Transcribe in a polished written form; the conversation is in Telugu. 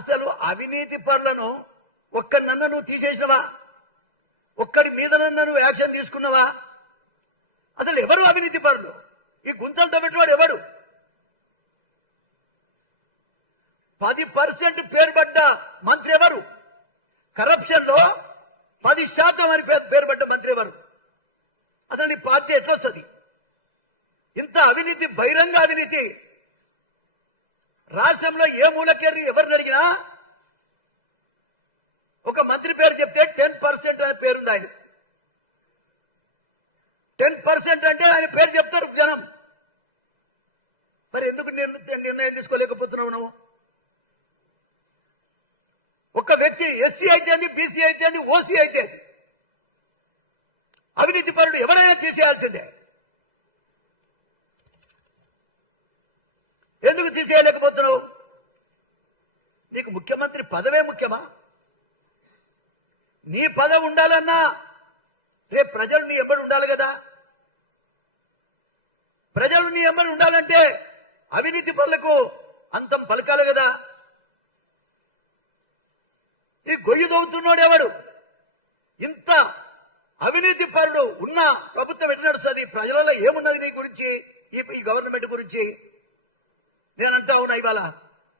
అసలు అవినీతి పరులను ఒక్కరినన్నా నువ్వు తీసేసినవా? ఒక్కడి మీదనన్నా నువ్వు యాక్షన్ తీసుకున్నావా? అసలు ఎవరు అవినీతి పరులు? ఈ గుంతలతో పెట్టివాడు ఎవడు? 10% పేరు పడ్డ మంత్రి ఎవరు? కరప్షన్ లో 10% అని పేరు పడ్డ మంత్రి ఎవరు? అసలు ఈ పార్టీ ఎట్లా వస్తుంది? ఇంత అవినీతి, బహిరంగ అవినీతి రాష్ట్రంలో ఏ మూలకేరి ఎవరిని అడిగినా ఒక మంత్రి పేరు చెప్తే 10% అనే పేరుంది ఆయన. 10% అంటే ఆయన పేరు చెప్తారు జనం. మరి ఎందుకు నిర్ణయం తీసుకోలేకపోతున్నావు నువ్వు? ఒక వ్యక్తి ఎస్సీ అయితేంది, బీసీ అయితేంది, ఓసీ అయితే అవినీతి పరుడు ఎవరైనా తీసేయాల్సిందే. ఎందుకు తీసేయలేకపోతున్నావు? నీకు ముఖ్యమంత్రి పదవే ముఖ్యమా? నీ పదవి ఉండాలన్నా రేపు ప్రజలు నీ ఎమ్మడి ఉండాలి కదా. ప్రజలు నీ ఎమ్మడి ఉండాలంటే అవినీతి పరులకు అంతం పలకాలి కదా. ఈ గొయ్యి దవ్వుతున్నాడు ఎవడు? ఇంత అవినీతి పరుడు ఉన్న ప్రభుత్వం ఎట్లా నడుస్తుంది? ప్రజలలో ఏమున్నది నీ గురించి, ఈ గవర్నమెంట్ గురించి? నేనంతా ఉన్నా ఇవాళ